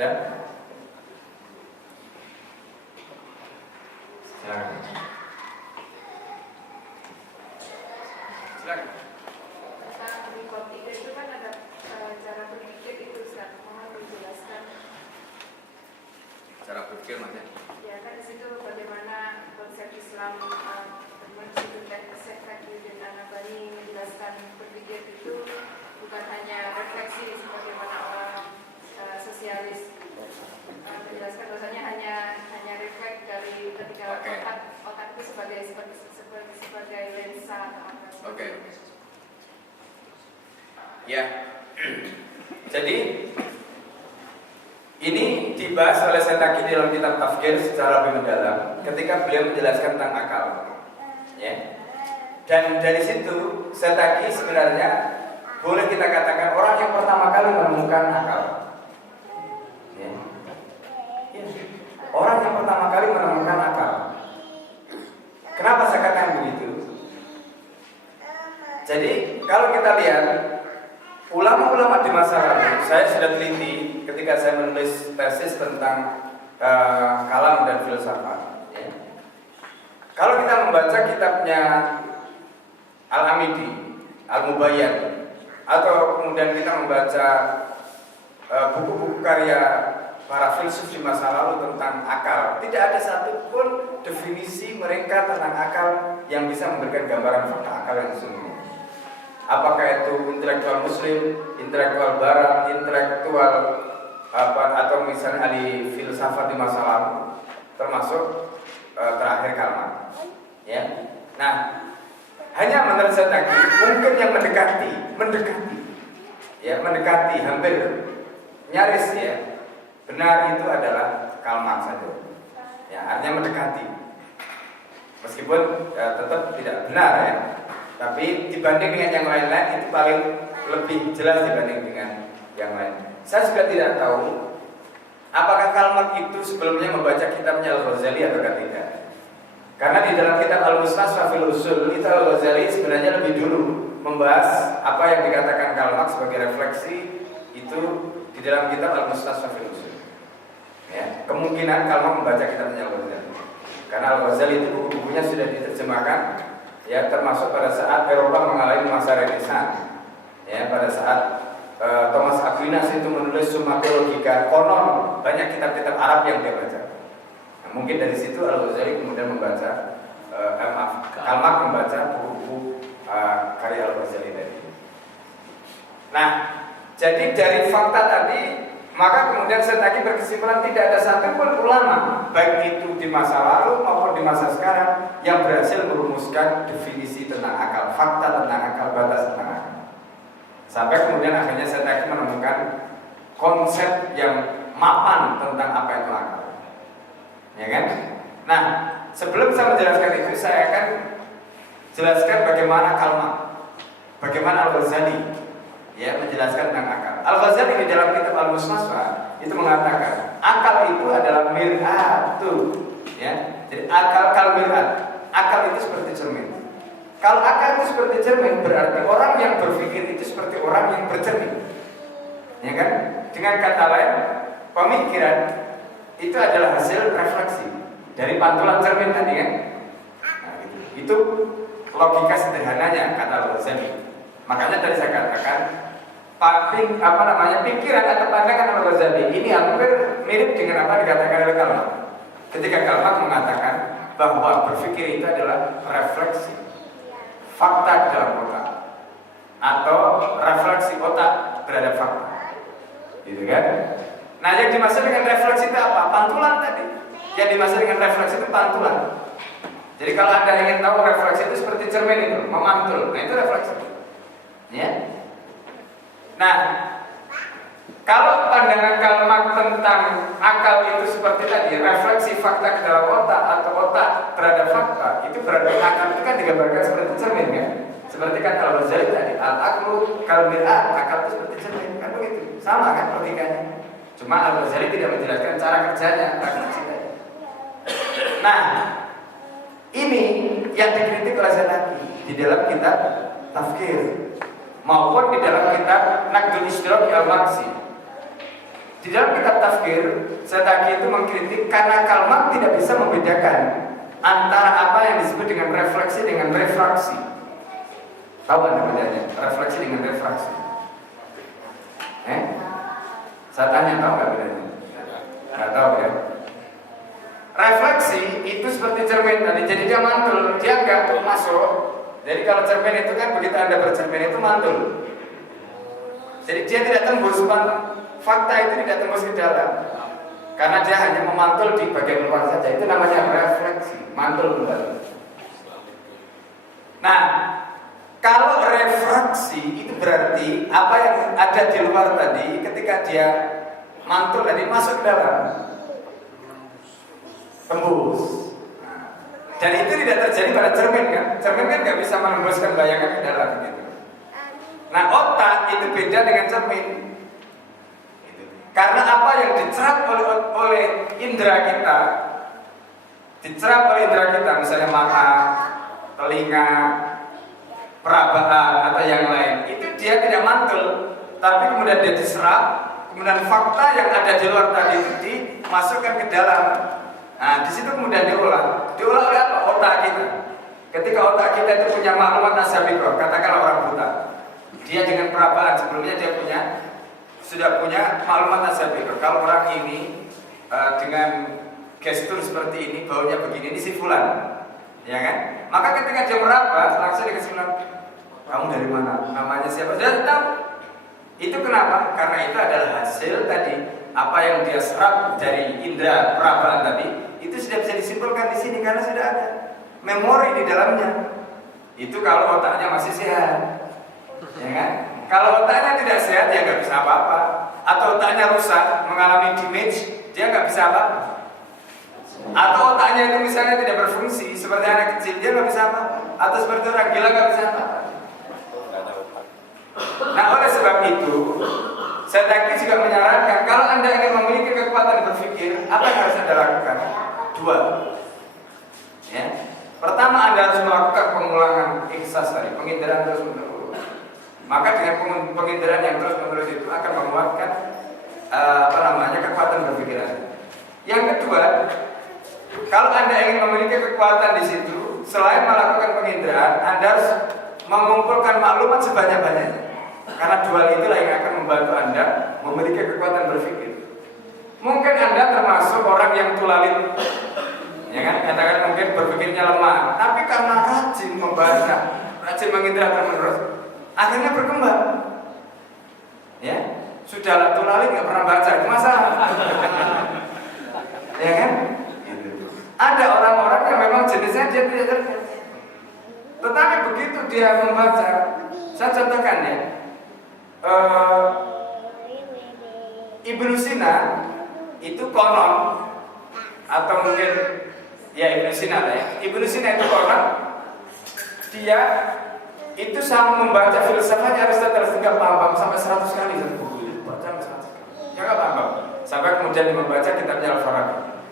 Ada? Silakan. Silakan. Tentang hipnotika itu kan ada cara berpikir itu, Ustaz. Mohon dijelaskan. Cara berpikir maksudnya? Ya kan di situ bagaimana konsep Islam mencontohkan Syekh dan Anabani menjelaskan berpikir itu bukan hanya refleksi sebagaimana orang sosialis menjelaskan bahwasanya hanya refleks dari ketika otak itu sebagai lensa atau apa. Oke. Ya. Jadi ini dibahas oleh Setaki dalam kitab Tafkir secara lebih mendalam ketika beliau menjelaskan tentang akal. Ya. Dan dari situ Setaki sebenarnya boleh kita katakan orang yang pertama kali menemukan akal. Ya. Ya. Orang yang pertama kali menemukan akal. Kenapa saya katakan begitu? Jadi kalau kita lihat ulama-ulama di masa lalu, saya sudah teliti ketika saya menulis tesis tentang kalam dan filsafat. Ya. Kalau kita membaca kitabnya Al-Amidi, Al-Mubayyan, atau kemudian kita membaca buku-buku karya para filsuf di masa lalu tentang akal, tidak ada satupun definisi mereka tentang akal yang bisa memberikan gambaran fakta akal yang sesungguhnya. Apakah itu intelektual muslim, intelektual barat, intelektual atau misalnya ahli filsafat di masa lalu, termasuk terakhir Karl Marx. Ya. Nah, hanya menurut Setaki mungkin yang mendekati hampir nyaris ya benar itu adalah Karl Marx saja. Ya, artinya mendekati. Meskipun tetap tidak benar ya. Tapi dibanding dengan yang lain-lain itu paling lebih jelas dibanding dengan yang lain. Saya juga tidak tahu apakah Karl Marx itu sebelumnya membaca kitabnya Al-Ghazali atau tidak. Karena di dalam kitab Al-Mustasfa fil Usul itu Al-Ghazali sebenarnya lebih dulu membahas apa yang dikatakan Karl Marx sebagai refleksi itu di dalam kitab Al-Mustasfa fil Usul. Ya, kemungkinan Karl Marx membaca kitabnya Al-Ghazali. Karena Al-Ghazali itu buku-bukunya sudah diterjemahkan. Ya, termasuk pada saat Eropa mengalami masa Renaissance. Ya, pada saat Thomas Aquinas itu menulis Summa Theologica, konon banyak kitab-kitab Arab yang dia baca. Nah, mungkin dari situ Al-Ghazali kemudian membaca Karl Marx membaca buku-buku karya Al-Ghazali tadi. Nah, jadi dari fakta tadi, maka kemudian Setaki berkesimpulan tidak ada satupun ulama baik itu di masa lalu maupun di masa sekarang yang berhasil merumuskan definisi tentang akal, fakta tentang akal, batas tentang akal. Sampai kemudian akhirnya Setaki menemukan konsep yang mapan tentang apa itu akal. Ya kan? Nah, sebelum saya menjelaskan itu, saya akan jelaskan bagaimana Karl Marx, bagaimana Al-Ghazali ya menjelaskan tentang akal. Al-Ghazali di dalam kitab Al-Mustasfa itu mengatakan akal itu adalah mir'atu, ya. Jadi akal mir'at. Akal itu seperti cermin. Kalau akal itu seperti cermin, berarti orang yang berpikir itu seperti orang yang bercermin. Ya kan? Dengan kata lain, pemikiran itu adalah hasil refleksi dari pantulan cermin tadi kan. Nah, itu logika sederhananya kata Al-Ghazali. Makanya tadi saya katakan pikiran atau pandangan Al-Ghazali ini hampir mirip dengan apa dikatakan oleh Karl Marx. Ketika Karl Marx mengatakan bahwa berpikir itu adalah refleksi fakta di dalam otak atau refleksi otak terhadap fakta, gitu kan? Nah, yang dimaksud dengan refleksi itu apa? Pantulan tadi. Yang dimaksud dengan refleksi itu pantulan. Jadi kalau Anda ingin tahu refleksi itu seperti cermin itu, memantul. Nah, itu refleksi. Ya. Nah, kalau pandangan Karl Marx tentang akal itu seperti tadi, refleksi fakta ke dalam otak atau otak terhadap fakta, itu berarti akal itu kan digambarkan seperti cermin kan? Seperti kata Al-Ghazali tadi, al-aqlu kal mir'at, akal itu seperti cermin, kan begitu. Sama kan logikanya. Cuma Al-Ghazali tidak menjelaskan cara kerjanya. Nah, ini yang dikritik oleh Setaki di dalam kitab Tafkir maupun di dalam kitab Naqdul Istiraq al-Marxi. Di dalam kitab tafsir, Setaki itu mengkritik karena Karl tidak bisa membedakan antara apa yang disebut dengan refleksi dengan refraksi. Tahu Anda bedanya? Refleksi dengan refraksi. Saya tanya, tahu nggak bedanya? Nggak tahu ya. Refleksi itu seperti cermin tadi, jadi dia mantul, dia nggak masuk. Jadi kalau cermin itu kan begitu Anda bercermin itu mantul. Jadi dia tidak tembus, fakta itu tidak tembus ke dalam. Karena dia hanya memantul di bagian luar saja. Itu namanya refleksi, mantul kembali. Nah, kalau refraksi itu berarti apa yang ada di luar tadi ketika dia mantul tadi masuk ke dalam, tembus. Dan itu tidak terjadi pada cermin kan? Cermin kan nggak bisa menembuskan bayangan ke dalam gitu. Nah, otak itu beda dengan cermin. Karena apa yang dicerap oleh indera kita, misalnya mata, telinga, perabaan atau yang lain, itu dia tidak mantul, tapi kemudian dia diserap, kemudian fakta yang ada di luar tadi itu dimasukkan ke dalam. Nah, di situ kemudian diolah oleh apa? Otak kita. Ketika otak kita itu punya maklumat nasabiqah, katakanlah orang buta, dia dengan perabaan sebelumnya dia sudah punya maklumat nasabiqah. Kalau orang ini dengan gestur seperti ini, baunya begini, ini si fulan, ya kan? Maka ketika dia meraba, langsung dikasih bilang, kamu dari mana? Namanya siapa? Sudah tahu. Itu kenapa? Karena itu adalah hasil tadi apa yang dia serap dari indera perabaan tadi, itu sudah bisa disimpulkan di sini karena sudah ada memori di dalamnya. Itu kalau otaknya masih sehat, ya kan? Kalau otaknya tidak sehat, dia nggak bisa apa-apa. Atau otaknya rusak, mengalami damage, dia nggak bisa apa-apa. Atau otaknya itu misalnya tidak berfungsi, seperti anak kecil, dia nggak bisa apa-apa. Atau seperti orang gila nggak bisa apa-apa. Nah, oleh sebab itu, Setaki juga menyarankan kalau Anda ingin memiliki kekuatan berpikir, apa yang harus Anda lakukan? Dua. Ya. Pertama, Anda harus melakukan pengulangan ihsas tadi, penginderaan terus-menerus. Maka dengan penginderaan yang terus-menerus itu akan menguatkan kekuatan berpikir Anda. Yang kedua, kalau Anda ingin memiliki kekuatan di situ, selain melakukan penginderaan, Anda harus mengumpulkan maklumat sebanyak-banyaknya. Karena dua itulah yang akan membantu Anda memiliki kekuatan berpikir. Mungkin Anda termasuk orang yang tulalit, ya kan? Katakan mungkin berpikirnya lemah, tapi karena rajin membaca, rajin mengindra terus, akhirnya berkembang. Ya, sudah tulalit nggak pernah baca, itu masalah. Ya kan? Ada orang-orang yang memang jenisnya dia tidak cerdas, tetapi begitu dia membaca, saya contohkan ya. Ibnu Sina itu konon, atau mungkin ya Ibnu Sina lah ya. Ibnu Sina itu konon dia itu sama membaca filsafatnya Aristoteles tidak paham sampai 100 kali buku baca 100 kali. Ya nggak paham sampai kemudian membaca kitabnya Al-Farabi.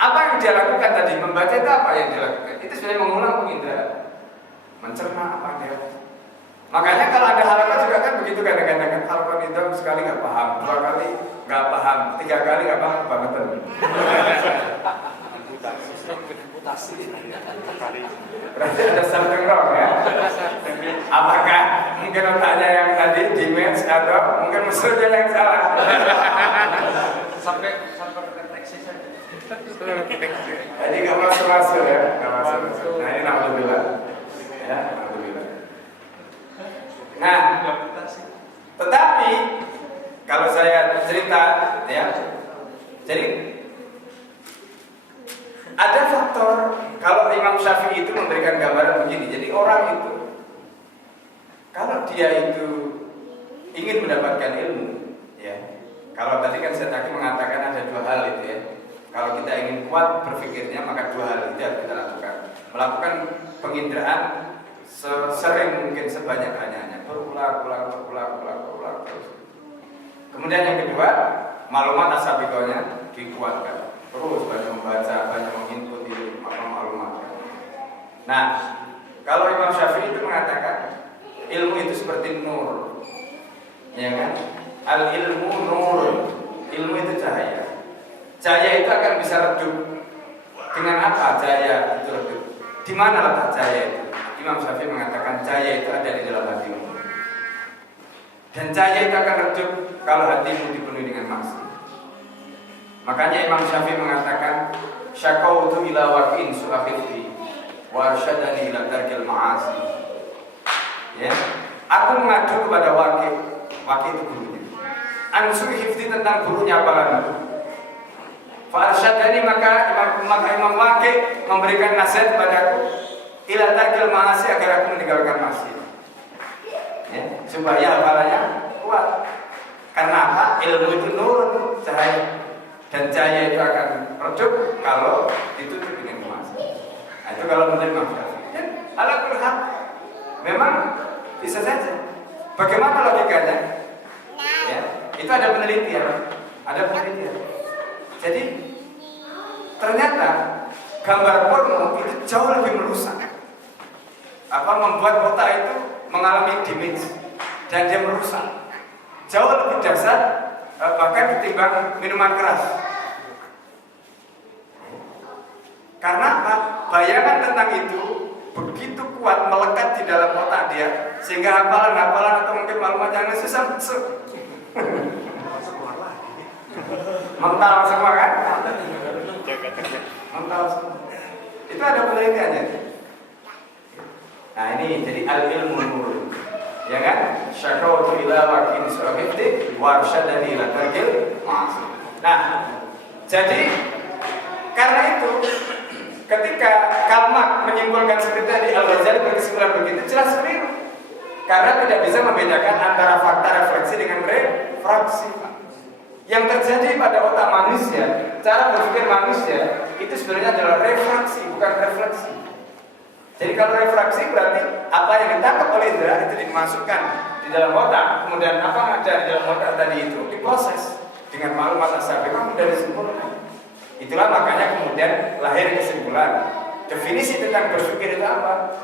Apa yang dia lakukan tadi? Membaca itu apa yang dia lakukan? Itu sebenarnya mengulang penginderaan, mencerna apa yang dia lakukan. Makanya kalau ada halaman juga kan begitu kadang-kadang halaman itu sekali nggak paham, dua kali nggak paham, tiga kali nggak paham banget. Berarti ada something wrong ya. Apakah mungkin otaknya yang tadi damage atau mungkin musuhnya yang salah? Sampai deteksi saja. Jadi nggak masuk ya, nggak masuk. Nah ini alhamdulillah. Ya, alhamdulillah. Nah, tetapi kalau saya cerita, ya, jadi ada faktor. Kalau Imam Syafi'i itu memberikan gambaran begini. Jadi orang itu, kalau dia itu ingin mendapatkan ilmu, ya. Kalau tadi kan saya mengatakan ada dua hal itu ya. Kalau kita ingin kuat berpikirnya, maka dua hal itu harus kita lakukan. Melakukan penginderaan sesering mungkin sebanyak-banyaknya, berulang terus. Kemudian yang kedua, maklumat nasabiqahnya dikuatkan. Terus banyak membaca, banyak menginput di maklumat. Nah, kalau Imam Syafi'i itu mengatakan ilmu itu seperti nur, ya kan? Al ilmu nurun. Ilmu itu cahaya. Cahaya itu akan bisa redup. Dengan apa cahaya itu redup? Di mana letak cahaya itu? Imam Syafi'i mengatakan cahaya itu ada di dalam hatimu. Dan cahaya itu akan redup kalau hatimu dipenuhi dengan maksiat. Makanya Imam Syafi'i mengatakan syakautu ila waqin su'afifti wa arsyadani ila tarkil ma'asi. Ya, aku mengadu kepada Waqi. Waqi itu gurunya. Ansu'i hifdi tentang gurunya hafalanku. Fa arsyadani maka Imam Waqi memberikan nasihat kepadaku ila tarkil ma'asi agar aku meninggalkan maksiat. Ya, supaya hafalannya kuat. Karena apa? Ilmu itu nur, cahaya. Dan cahaya itu akan redup kalau ditutup dengan kemaksiatan. Nah, itu kalau menurut Imam Syafi'i. Dan ala kulli hal memang bisa saja. Bagaimana logikanya? Ya, itu ada penelitian. Jadi ternyata gambar porno itu jauh lebih merusak. Membuat otak itu mengalami damage dan dia merusak. Jauh lebih dasar bahkan ketimbang minuman keras. Karena apa? Bayangan tentang itu begitu kuat melekat di dalam otak dia sehingga hafalan atau mungkin maklumat yang susah mental semua kan? Mental semua. Itu ada penelitiannya. Nah ini jadi al-ilmu nur. Ya kan? Syakautu ila waqin su'afifti wa arsyadani ila tarkil ma'asi. Nah, jadi karena itu ketika Kalmak menyimpulkan seperti tadi, Al-Ghazali berkesimpulan begitu jelas keliru. Karena tidak bisa membedakan antara fakta refleksi dengan refraksi. Yang terjadi pada otak manusia, cara berpikir manusia itu sebenarnya adalah refraksi, bukan refleksi. Jadi kalau refraksi berarti apa yang ditangkap oleh indera itu dimasukkan di dalam otak, kemudian apa yang ada di dalam otak tadi itu diproses dengan maklumat asabik kemudian disimpulkan. Itulah makanya kemudian lahir kesimpulan. Definisi tentang berpikir itu apa?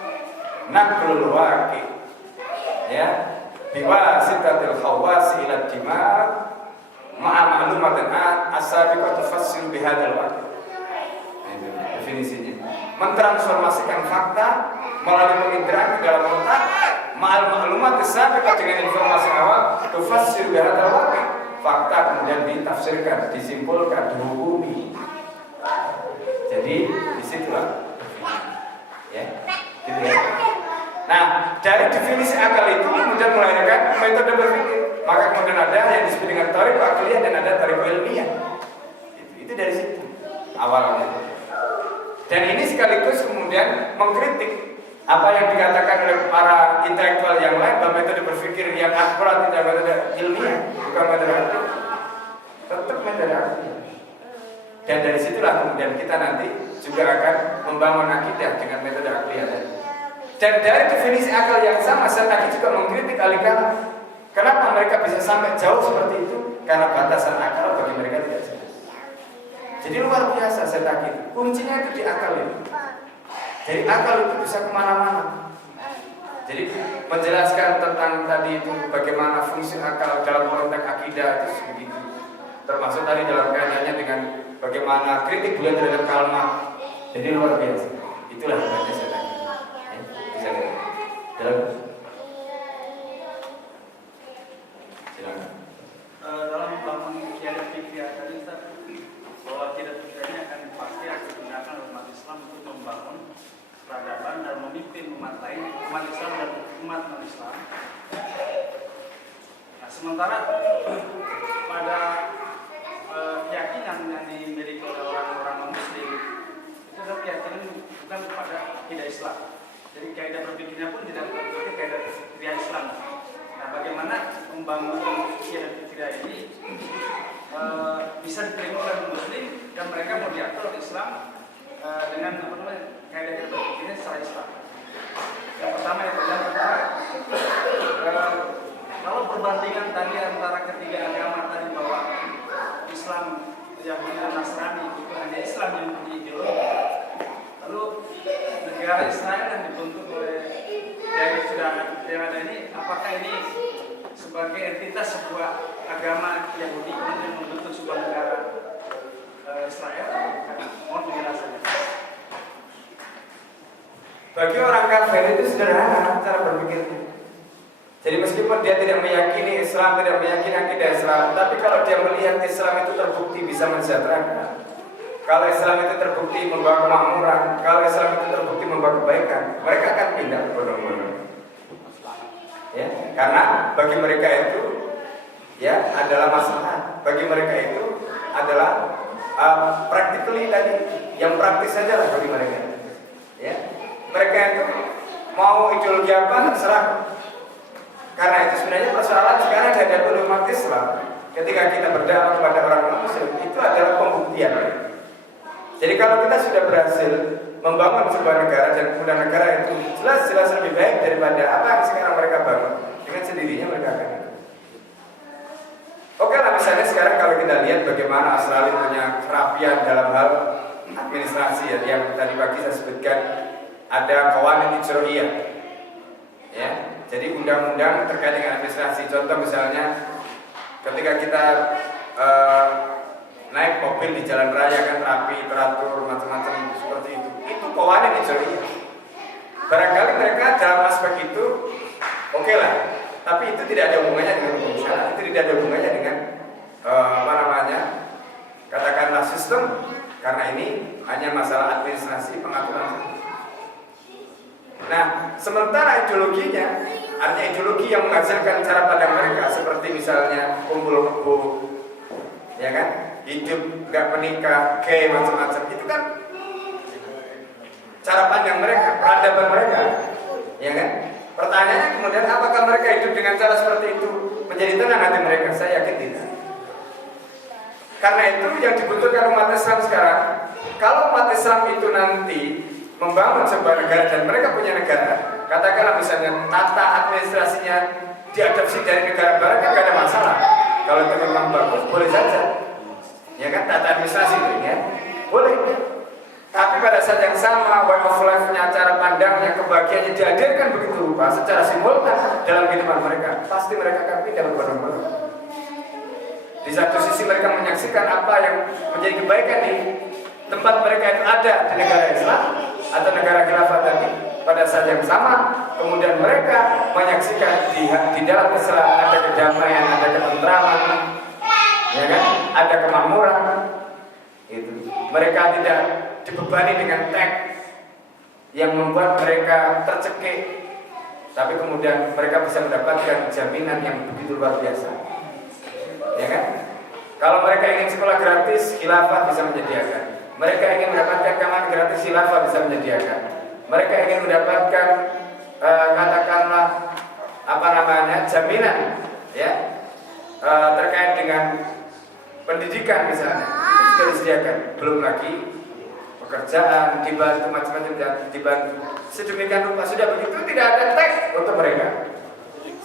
Naqlul waqi. Ya, biwasitatil khawasi ila dimag ma'a ma'lumatin as-sabiqatu tufassiru bihadzal waqi. Itu definisinya. Mentransformasikan fakta melalui penginderaan ke dalam otak ma'al maklumat as-sabiqah dengan informasi awal tufassiru bihadzal waqi. Fakta kemudian ditafsirkan, disimpulkan, dihukumi. Jadi disitulah, ya, gitu ya. Nah, dari definisi akal itu kemudian melahirkan metode berpikir. Maka kemudian ada yang disebut dengan tariq akliyah dan ada tariq ilmiah. Itu dari situ awalnya. Dan ini sekaligus kemudian mengkritik apa yang dikatakan oleh para intelektual yang lain bahwa metode berpikir yang akurat tidak metode ilmiah, bukan metode akal. Tetap metode akal. Dan dari situlah kemudian kita nanti juga akan membangun akidah dengan metode akliyah. Dan dari definisi akal yang sama, saya tadi juga mengkritik alih-alih kenapa mereka bisa sampai jauh seperti itu? Karena batasan akal bagi mereka tidak jelas. Jadi luar biasa saya tadi. Kuncinya itu di akal itu. Jadi akal itu bisa kemana-mana. Jadi menjelaskan tentang tadi itu bagaimana fungsi akal dalam konteks akidah itu begitu. Termasuk tadi dalam kaitannya dengan bagaimana kritik beliau terhadap Kalmak. Jadi luar biasa. Itulah yang saya tadi. Bisa lihat. Silakan. Dalam membangun kiadat fikih tadi bahwa kiadat fikih ini akan dipakai atau digunakan oleh umat Islam untuk membangun peradaban dan memimpin umat lain, umat Islam dan umat non-Islam. Nah, sementara pada keyakinan yang dimiliki oleh orang-orang non-Muslim itu adalah keyakinan bukan pada akidah Islam. Jadi kaidah berpikirnya pun tidak berpikir kaidah berpikir Islam. Nah, bagaimana membangun kaidah berpikir ini bisa diterima oleh Muslim dan mereka mau diatur oleh Islam dengan kaidah berpikirnya secara Islam. Yang pertama itu yang kedua, kalau perbandingan tadi antara ketiga agama tadi bahwa Islam, Yahudi dan Nasrani itu hanya Islam yang punya ideologi. Lalu negara Israel yang dibentuk oleh yang sudah yang ada ini, apakah ini sebagai entitas sebuah agama Yahudi kemudian membentuk sebuah negara Israel? Mohon penjelasannya. Bagi orang kafir itu sederhana cara berpikirnya. Jadi meskipun dia tidak meyakini Islam, tidak meyakini akidah Islam, tapi kalau dia melihat Islam itu terbukti bisa mensejahterakan, kalau Islam itu terbukti membawa kemakmuran, kalau Islam itu terbukti membawa kebaikan, mereka akan pindah ke berbondong-bondong. Ya, karena bagi mereka itu ya adalah masalah. Bagi mereka itu adalah practically tadi, yang praktis saja lah bagi mereka. Ya, mereka itu mau ideologi apa terserah. Karena itu sebenarnya persoalan sekarang dihadapi oleh umat Islam. Ketika kita berdakwah kepada orang Muslim, itu adalah pembuktian. Jadi kalau kita sudah berhasil membangun sebuah negara dan kemudian negara itu jelas-jelas lebih baik daripada apa yang sekarang mereka bangun, dengan sendirinya mereka akan itu. Oke lah, misalnya sekarang kalau kita lihat bagaimana Australia punya kerapian dalam hal administrasi ya, yang tadi pagi saya sebutkan ada Qawanin Ijroiyah. Ya, jadi undang-undang terkait dengan administrasi. Contoh misalnya ketika kita naik mobil di jalan raya kan rapi, teratur, macam-macam seperti itu. Itu Qawanin Ijroiyah. Barangkali mereka dalam aspek itu oke lah, tapi itu tidak ada hubungannya dengan hukum syara. Itu tidak ada hubungannya dengan katakanlah sistem, karena ini hanya masalah administrasi pengaturan. Nah, sementara ideologinya, artinya ideologi yang menghasilkan cara pandang mereka seperti misalnya kumpul kebo, ya kan, hidup nggak menikah, gay macam-macam, itu kan cara pandang mereka, peradaban mereka, ya kan. Pertanyaannya kemudian apakah mereka hidup dengan cara seperti itu menjadi tenang hati mereka? Saya yakin tidak. Karena itu yang dibutuhkan umat Islam sekarang. Kalau umat Islam itu nanti membangun sebuah negara dan mereka punya negara, katakanlah misalnya tata administrasinya diadopsi dari negara barat, kan gak ada masalah. Kalau itu memang bagus, boleh saja. Ya kan, tata administrasi itu ya, boleh. Tapi pada saat yang sama, way of life-nya, cara pandangnya, kebahagiaannya dihadirkan begitu rupa secara simultan dalam kehidupan mereka, pasti mereka akan pindah berbondong-bondong. Di satu sisi mereka menyaksikan apa yang menjadi kebaikan di tempat mereka itu ada di negara Islam atau negara khilafah tadi, pada saat yang sama kemudian mereka menyaksikan di dalam Islam ada kedamaian, ada ketentraman, ya kan, ada kemakmuran. Itu mereka tidak dibebani dengan teks yang membuat mereka tercekik, tapi kemudian mereka bisa mendapatkan jaminan yang begitu luar biasa, ya kan. Kalau mereka ingin sekolah gratis, khilafah bisa menyediakan. Mereka ingin mendapatkan kamar gratis, khilafah bisa menyediakan. Mereka ingin mendapatkan katakanlah jaminan ya terkait dengan pendidikan misalnya, juga disediakan. Belum lagi pekerjaan, dibantu macam-macam, dibantu sedemikian rupa. Sudah begitu tidak ada teks untuk mereka.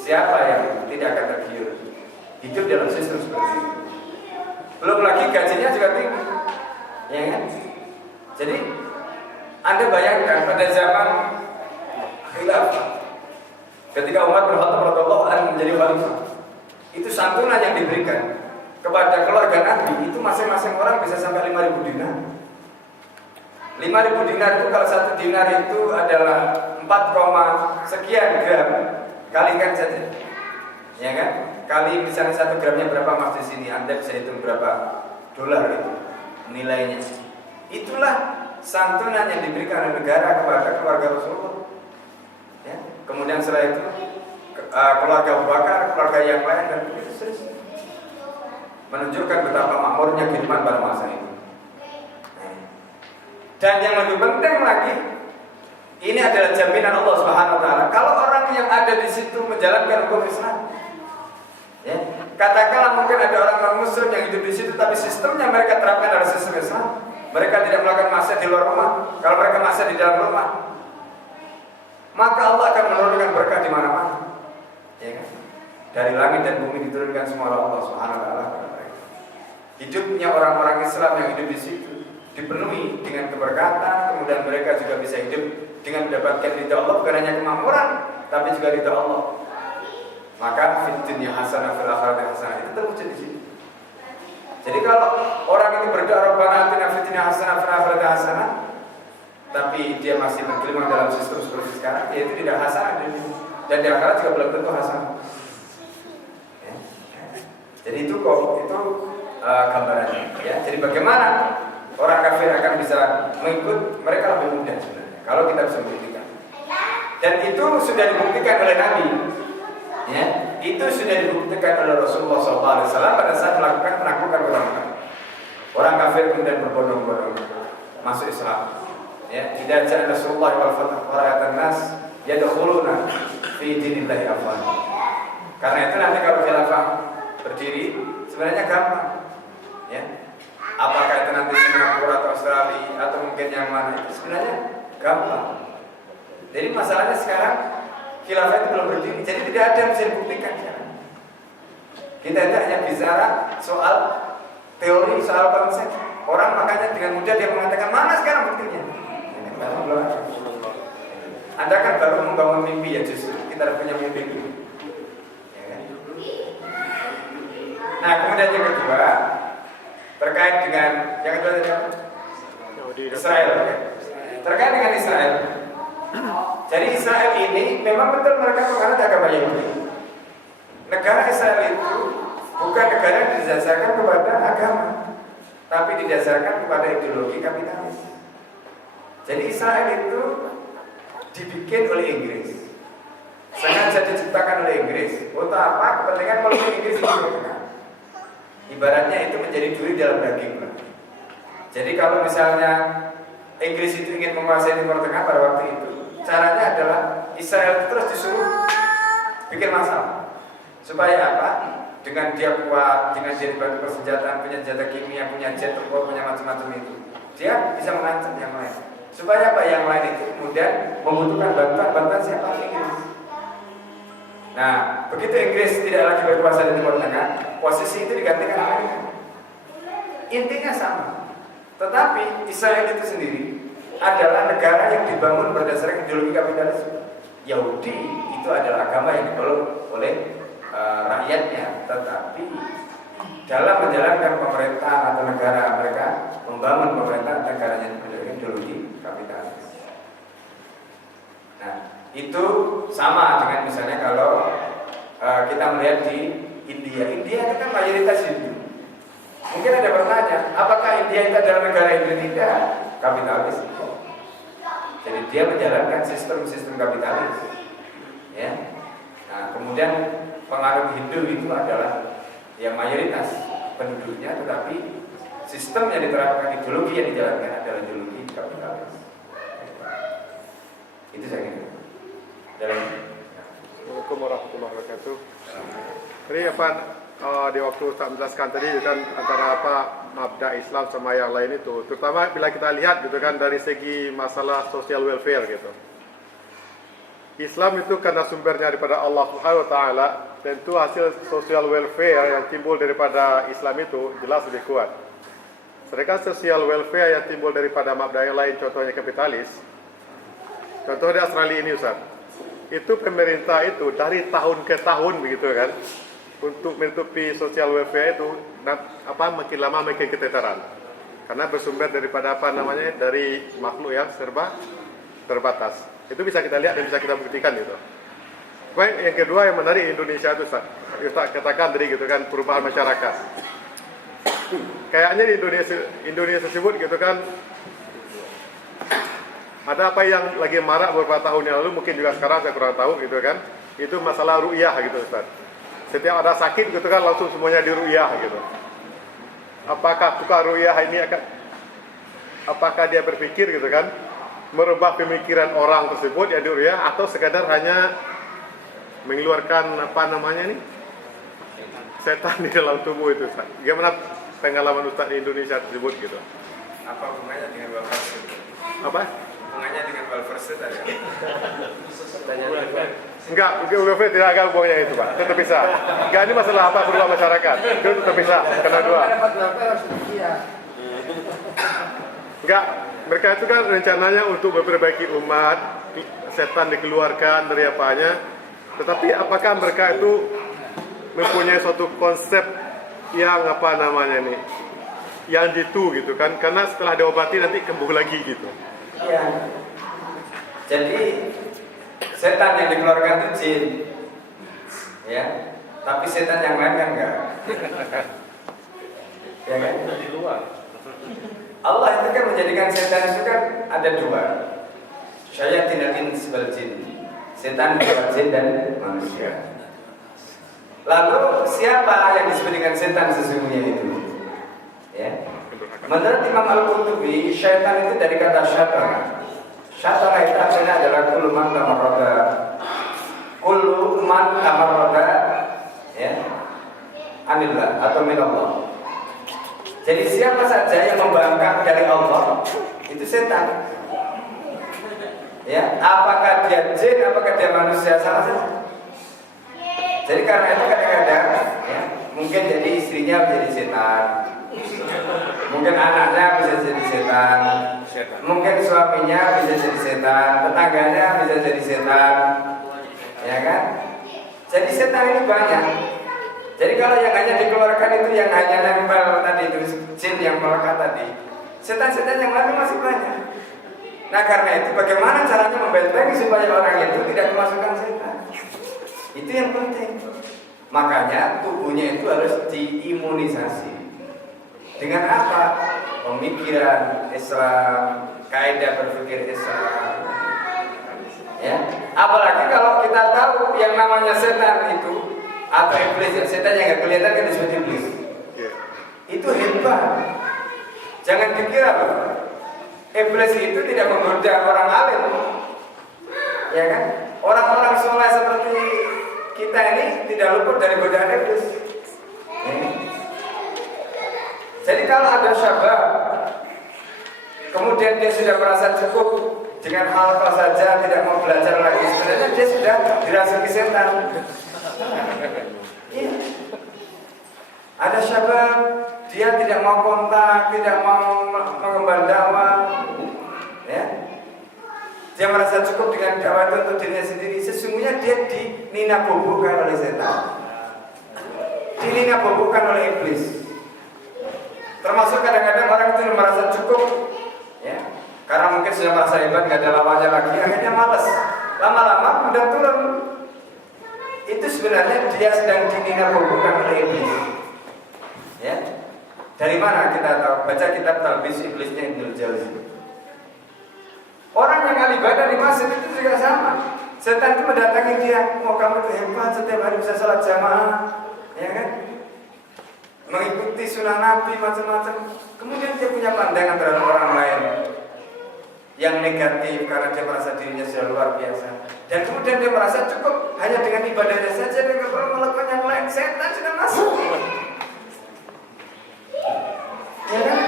Siapa yang tidak akan tergiur hidup dalam sistem seperti itu? Belum lagi gajinya juga tinggi, ya kan? Jadi Anda bayangkan pada zaman khilafah, ketika Umar bin Khattab radhiyallahu anhu menjadi khalifah, itu santunan yang diberikan kepada keluarga Nabi itu masing-masing orang bisa sampai 5.000 dinar. 5.000 dinar itu kalau 1 dinar itu adalah 4, sekian gram, kalikan saja, ya kan? Kali misalnya 1 gramnya berapa mas di sini, Anda bisa hitung berapa dolar itu nilainya. Itulah santunan yang diberikan oleh negara kepada keluarga Rasulullah. Ya. Kemudian setelah itu keluarga Abu Bakar, keluarga yang lain dan begitu seterusnya. Menunjukkan betapa makmurnya kehidupan pada masa itu. Dan yang lebih penting lagi, ini adalah jaminan Allah Subhanahu wa taala. Kalau orang yang ada di situ menjalankan hukum Islam, ya, katakanlah mungkin ada orang non-muslim yang hidup di situ tapi sistemnya mereka terapkan adalah sistem Islam. Mereka tidak melakukan maksiat di luar rumah. Kalau mereka maksiat di dalam rumah, maka Allah akan menurunkan berkah di mana-mana. Ya kan? Dari langit dan bumi diturunkan semua oleh Allah Subhanahu wa taala kepada mereka. Hidupnya orang-orang Islam yang hidup di situ dipenuhi dengan keberkatan, kemudian mereka juga bisa hidup dengan mendapatkan ridha Allah, bukan hanya kemakmuran, tapi juga ridha Allah. maka fid dunya hasanah fil akhirati hasanah, itu terwujud di sini. Jadi kalau orang ini berdoa Rabbana atina fid dunya hasanah fil akhirati hasanah, tapi dia masih bergelimang dalam sistem seperti sekarang, ya itu tidak hasanah dan di akhirat juga belum tentu hasanah. Ya. Jadi itu gambarannya. Ya. Jadi bagaimana orang kafir akan bisa mengikut mereka lebih mudah sebenarnya kalau kita bisa membuktikan. Dan itu sudah dibuktikan oleh Nabi. Ya, itu sudah dibuktikan oleh Rasulullah SAW pada saat melakukan penaklukan orang kafir kemudian berbondong-bondong masuk Islam. Ya, tidak ja'a Rasulullah wal fath wa ra'atan nas yadkhuluna fi dinillahi afwan. Karena itu nanti kalau khilafah berdiri sebenarnya gampang. Ya. Apakah itu nanti Singapura atau Australia atau mungkin yang mana, itu sebenarnya gampang. Jadi masalahnya sekarang khilafah itu belum berdiri, jadi tidak ada yang bisa dibuktikan sekarang. Kita itu hanya bicara soal teori, soal konsep. Orang makanya dengan mudah dia mengatakan mana sekarang buktinya. Anda kan baru membangun mimpi ya, justru kita harus punya mimpi dulu. Ya kan? Nah kemudian yang kedua terkait dengan yang kedua tadi apa? Israel. Ya. Terkait dengan Israel. Jadi Israel ini memang betul mereka menganut agama Yahudi. Negara Israel itu bukan negara yang didasarkan kepada agama, tapi didasarkan kepada ideologi kapitalis. Jadi Israel itu dibikin oleh Inggris, sengaja diciptakan oleh Inggris. Untuk apa? Kepentingan politik Inggris itu. Ibaratnya itu menjadi duri dalam daging. Jadi kalau misalnya Inggris itu ingin menguasai Timur Tengah pada waktu itu, caranya adalah Israel terus disuruh bikin masalah. Supaya apa? Dengan dia kuat, dengan dia dibantu persenjataan, punya senjata kimia, punya jet tempur, punya macam-macam itu, dia bisa mengancam yang lain. Supaya apa? Yang lain itu kemudian membutuhkan bantuan siapa? Inggris. Nah, begitu Inggris tidak lagi berkuasa di Timur Tengah, posisi itu digantikan Amerika. Intinya sama. Tetapi Israel itu sendiri adalah negara yang dibangun berdasarkan ideologi kapitalisme. Yahudi itu adalah agama yang dipeluk oleh rakyatnya, tetapi dalam menjalankan pemerintahan atau negara mereka membangun pemerintahan negaranya berdasarkan ideologi kapitalis. Nah, itu sama dengan misalnya kalau kita melihat di India. India itu kan mayoritas Hindu. Mungkin ada bertanya, apakah India itu adalah negara Hindu? Tidak, kapitalis. Jadi dia menjalankan sistem kapitalis. Ya. Nah, kemudian pengaruh Hindu itu adalah yang mayoritas penduduknya, tetapi sistem yang diterapkan, ideologi yang dijalankan adalah ideologi kapitalis. Itu saya kira. Assalamualaikum warahmatullahi wabarakatuh. Jadi apa di waktu Ustaz menjelaskan tadi kan antara apa mabda Islam sama yang lain itu, terutama bila kita lihat gitu kan dari segi masalah social welfare gitu. Islam itu karena sumbernya daripada Allah Subhanahu wa taala, tentu hasil social welfare yang timbul daripada Islam itu jelas lebih kuat. Sedangkan social welfare yang timbul daripada mabda yang lain, contohnya kapitalis. Contoh di Australia ini Ustaz. Itu pemerintah itu dari tahun ke tahun begitu kan, untuk menutupi social welfare itu makin lama makin keteteran. Karena bersumber daripada dari makhluk yang serba terbatas. Itu bisa kita lihat dan bisa kita buktikan gitu. Baik, yang kedua yang menarik Indonesia itu Ustaz katakan tadi gitu kan, perubahan masyarakat. Kayaknya di Indonesia tersebut gitu kan, ada apa yang lagi marak beberapa tahun yang lalu, mungkin juga sekarang saya kurang tahu gitu kan. Itu masalah ru'yah gitu Ustaz. Setiap ada sakit gitu kan langsung semuanya di ru'yah gitu. Apakah tukar ru'yah ini apakah dia berpikir gitu kan merubah pemikiran orang tersebut yang di ru'yah, atau sekadar hanya mengeluarkan setan di dalam tubuh itu Ustaz. Gimana pengalaman Ustaz di Indonesia tersebut gitu? Apa hubungannya dengan Walverse? Apa? Hubungannya dengan Walverse tadi? Enggak, UWF tidak ada hubungannya itu Pak. Tetap bisa. Enggak, ini masalah apa berubah masyarakat. Itu tetap bisa. Karena dua. Enggak, mereka itu kan rencananya untuk memperbaiki umat, setan dikeluarkan dari apanya. Tetapi apakah mereka itu mempunyai suatu konsep yang apa namanya nih, yang jitu gitu kan? Karena setelah diobati nanti kambuh lagi gitu. Iya. Jadi setan yang dikeluarkan itu jin, ya. Tapi setan yang lain kan enggak. Ya kan? Di luar. Allah itu kan menjadikan setan itu kan ada dua. Syayatinul ins wal jin. Setan berupa jin dan manusia. Lalu siapa yang disebut dengan setan sesungguhnya itu? Ya. Menurut Imam Al-Qurtubi, syaitan itu dari kata syatana. Syatana itu artinya adalah kullu man tamarrada. Kullu man tamarrada, ya, anillah atau minallah. Jadi siapa saja yang membangkang dari Allah itu setan. Ya, apakah dia jin, apakah dia manusia, sama saja. Jadi karena itu kadang-kadang, ya, mungkin jadi istrinya menjadi setan, mungkin anaknya bisa jadi setan, mungkin suaminya bisa jadi setan, tetangganya bisa jadi setan, ya kan? Jadi setan ini banyak. Jadi kalau yang hanya dikeluarkan itu yang hanya nempel tadi itu jin yang melekat tadi, setan-setan yang lain masih banyak. Nah karena itu bagaimana caranya membentengi supaya orang itu tidak kemasukan setan? Itu yang penting. Makanya tubuhnya itu harus diimunisasi. Dengan apa? Pemikiran Islam, kaidah berpikir Islam. Ya, apalagi kalau kita tahu yang namanya setan itu atau iblis, ya, setan yang nggak kelihatan kan disebut iblis. Itu hebat. Jangan dikira loh, iblis itu tidak menggoda orang alim, ya kan? Orang-orang soleh seperti kita ini tidak luput dari godaan iblis. Ya. Jadi kalau ada syabab, kemudian dia sudah merasa cukup dengan hal apa saja, tidak mau belajar lagi, sebenarnya dia sudah dirasuki setan. Ya. Ada syabab, dia tidak mau kontak, tidak mau mengemban dakwah, ya. Dia merasa cukup dengan dakwah itu untuk dirinya sendiri. Sesungguhnya dia dininabobokan oleh setan, dininabobokan oleh iblis. Termasuk kadang-kadang orang itu merasa cukup, ya, karena mungkin sudah merasa hebat, nggak ada lawannya lagi, akhirnya malas. Lama-lama mudah turun. Itu sebenarnya dia sedang dininabobokan oleh iblis. Ya, dari mana kita tahu? Baca kitab Talbis Iblisnya Ibnul Jauzi. Orang yang ahli ibadah di masjid itu juga sama. Setan itu mendatangi dia, oh kamu itu hebat, setiap hari bisa sholat jamaah, ya kan? Mengikuti sunnah Nabi macam-macam. Kemudian dia punya pandangan terhadap orang lain yang negatif karena dia merasa dirinya sudah luar biasa. Dan kemudian dia merasa cukup hanya dengan ibadahnya saja, dia nggak perlu melakukan yang lain. Setan sudah masuk. Ya kan?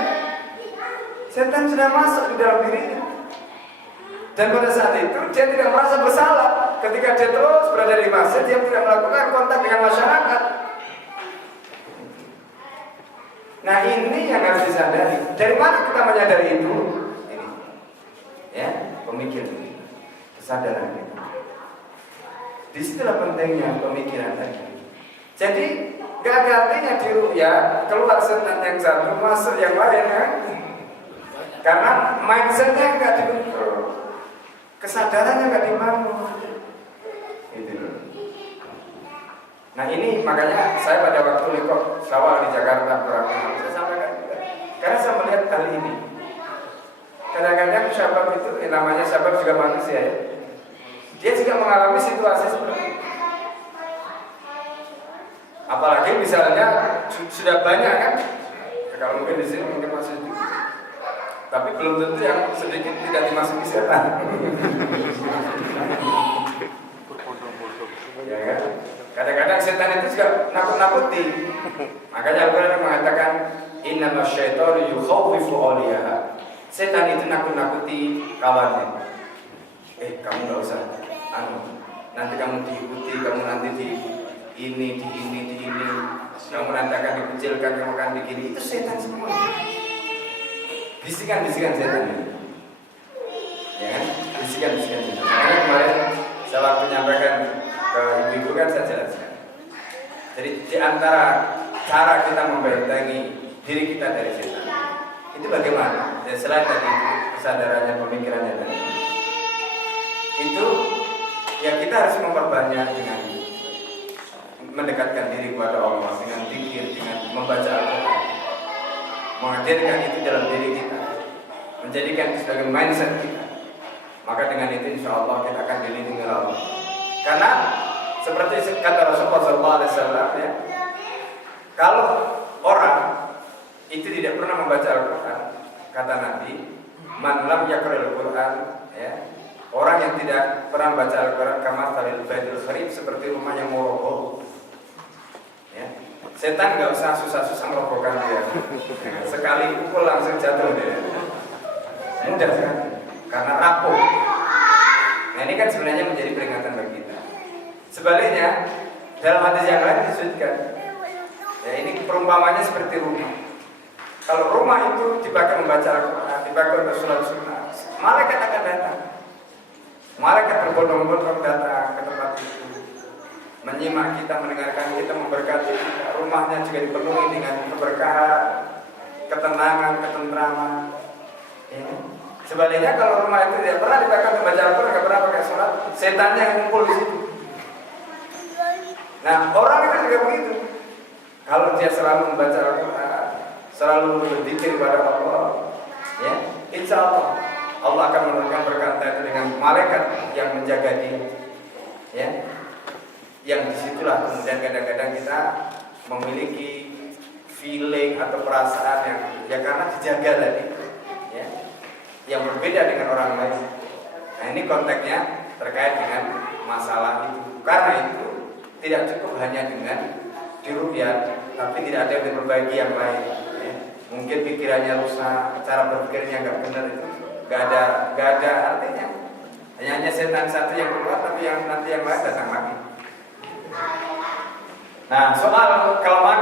Setan sudah masuk di dalam dirinya. Dan pada saat itu dia tidak merasa bersalah ketika dia terus berada di masjid, dia tidak melakukan kontak dengan masyarakat. Nah ini yang harus disadari. Dari mana kita menyadari itu? Ini, ya, pemikiran, kesadaran kita. Disitulah pentingnya pemikiran tadi. Jadi gak ada artinya di ru'ya keluar setan yang satu masuk yang lain, kan? Karena mindsetnya gak dibentuk, kesadarannya gak dibangun. Itu. Nah ini makanya saya pada waktu likop sawal di Jakarta saya sampaikan juga. Karena saya melihat kali ini kadang-kadang syabab itu, namanya syabab juga manusia, ya. Dia juga mengalami situasi seperti itu. Apalagi misalnya sudah banyak kan, kalau mungkin di sini mungkin masih sedikit, tapi belum tentu yang sedikit tidak dimasuki setan. Ya kan? Kadang-kadang setan itu juga nakut-nakuti. Makanya Al-Quran mengatakan innama syaitanu yukhawifu awliya'a. Setan itu nakut-nakuti kawannya. Kamu nggak usah nanti kamu diikuti, kamu nanti di ini, kamu nanti akan dikucilkan, kamu akan begini. Itu setan semua. Bisikan-bisikan setan. Ya kan? Bisikan-bisikan setan. Makanya kemarin saya waktu menyampaikan ke kan saya jelaskan. Jadi di antara cara kita membentengi diri kita dari setan itu bagaimana? Ya, selain tadi kesadarannya, pemikirannya tadi, itu ya kita harus memperbanyak dengan mendekatkan diri kepada Allah, dengan zikir, dengan membaca Al-Quran, menghadirkan itu dalam diri kita, menjadikan itu sebagai mindset kita. Maka dengan itu insya Allah kita akan dilindungi oleh Allah. Karena seperti kata Rasulullah SAW, ya, kalau orang itu tidak pernah membaca Al-Quran, kata Nabi, man lam yaqra'il Quran, ya, orang yang tidak pernah membaca Al-Quran kama salil baidil kharib, seperti rumah yang mau roboh. Ya. Setan nggak usah susah-susah merobohkan dia. Sekali pukul langsung jatuh dia. Mudah kan? Karena rapuh. Nah ini kan sebenarnya menjadi peringatan bagi kita. Sebaliknya dalam hadis yang lain disebutkan, ya ini perumpamannya seperti rumah. Kalau rumah itu dipakai membaca Al-Quran, dipakai untuk sholat sunnah, malaikat akan datang. Malaikat berbondong-bondong datang ke tempat itu, menyimak kita, mendengarkan kita, memberkati kita. Rumahnya juga dipenuhi dengan keberkahan, ketenangan, ketentraman. Ya. Sebaliknya kalau rumah itu tidak pernah dipakai untuk baca Al-Quran, tidak pernah pakai sholat, setannya yang kumpul di situ. Nah orang itu juga begitu. Kalau dia selalu membaca Al-Quran, selalu berzikir kepada Allah, ya, insya Allah Allah akan menurunkan berkat itu dengan malaikat yang menjaga dia. Ya. Yang disitulah kemudian kadang-kadang kita memiliki feeling atau perasaan yang ya karena dijaga tadi, ya, yang berbeda dengan orang lain. Nah ini konteksnya terkait dengan masalah itu. Karena itu tidak cukup hanya dengan diruqyah, tapi tidak ada yang diperbaiki yang lain. Ya. Mungkin pikirannya rusak, cara berpikirnya nggak benar, itu nggak ada artinya. Hanya setan satu yang keluar, tapi yang nanti yang lain datang lagi. Nah, soal kelemahan